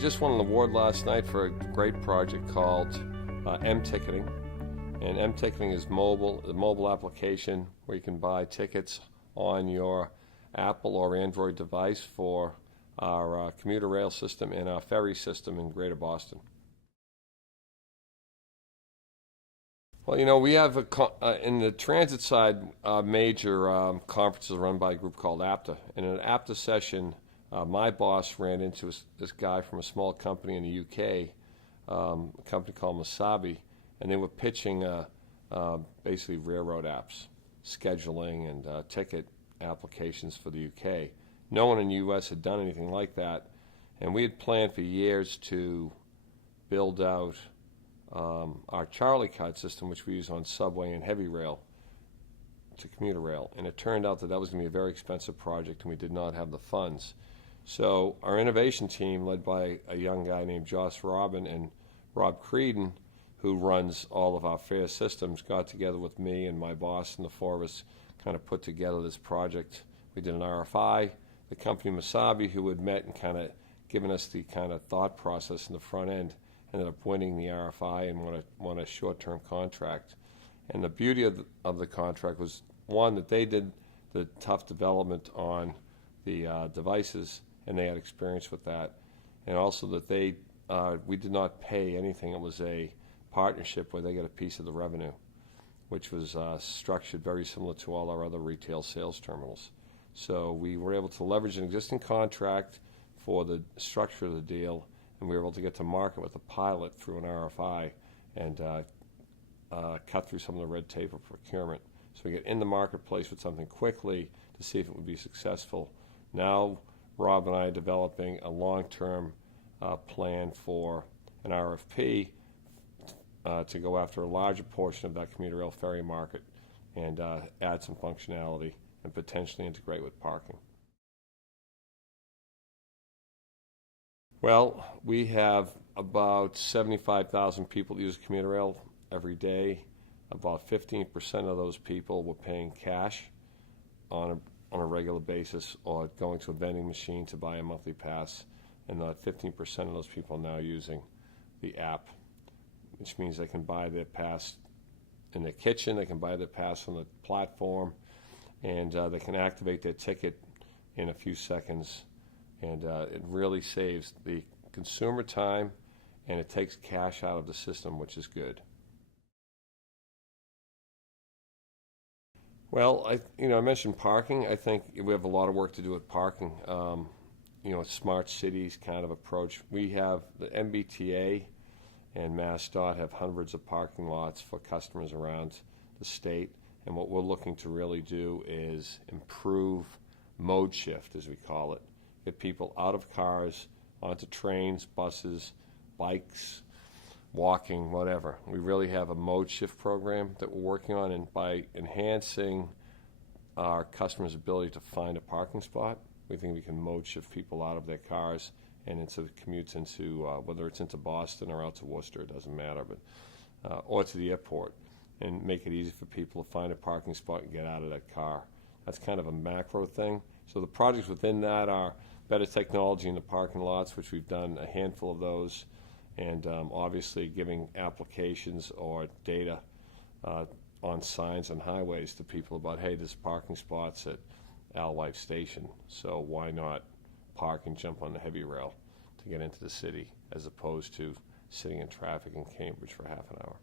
just won an award last night for a great project called M-Ticketing. And M-Ticketing is a mobile application where you can buy tickets on your Apple or Android device for our commuter rail system and our ferry system in Greater Boston. Well, you know, we have in the transit side, major conferences run by a group called APTA. In an APTA session, my boss ran into this guy from a small company in the UK, a company called Masabi, and they were pitching basically railroad apps, scheduling and ticket applications for the UK. No one in the US had done anything like that, and we had planned for years to build out our Charlie card system, which we use on subway and heavy rail, to commuter rail. And it turned out that was going to be a very expensive project, and we did not have the funds. So our innovation team, led by a young guy named Josh Robin and Rob Creedon, who runs all of our fare systems, got together with me and my boss, and the four of us kind of put together this project. We did an RFI. The company Masabi, who had met and kind of given us the kind of thought process in the front end, ended up winning the RFI and won a short-term contract. And the beauty of the contract was, one, that they did the tough development on the devices, and they had experience with that, and also that we did not pay anything. It was a partnership where they got a piece of the revenue, which was structured very similar to all our other retail sales terminals. So we were able to leverage an existing contract for the structure of the deal, and we were able to get to market with a pilot through an RFI and cut through some of the red tape of procurement. So we get in the marketplace with something quickly to see if it would be successful. Now Rob and I are developing a long-term plan for an RFP to go after a larger portion of that commuter rail ferry market and add some functionality and potentially integrate with parking. Well, we have about 75,000 people that use commuter rail every day. About 15% of those people were paying cash on a regular basis or going to a vending machine to buy a monthly pass, and 15% of those people are now using the app, which means they can buy their pass in their kitchen, they can buy their pass on the platform, and they can activate their ticket in a few seconds. And it really saves the consumer time, and it takes cash out of the system, which is good. Well, I mentioned parking. I think we have a lot of work to do with parking. Smart cities kind of approach. We have the MBTA and MassDOT have hundreds of parking lots for customers around the state, and what we're looking to really do is improve mode shift, as we call it. Get people out of cars, onto trains, buses, bikes, walking, whatever. We really have a mode shift program that we're working on, and by enhancing our customers' ability to find a parking spot, we think we can mode shift people out of their cars and into the commutes into, whether it's into Boston or out to Worcester, it doesn't matter, but or to the airport, and make it easy for people to find a parking spot and get out of that car. That's kind of a macro thing. So the projects within that are better technology in the parking lots, which we've done a handful of those, and obviously giving applications or data on signs on highways to people about, hey, there's parking spots at Alewife Station, so why not park and jump on the heavy rail to get into the city, as opposed to sitting in traffic in Cambridge for half an hour.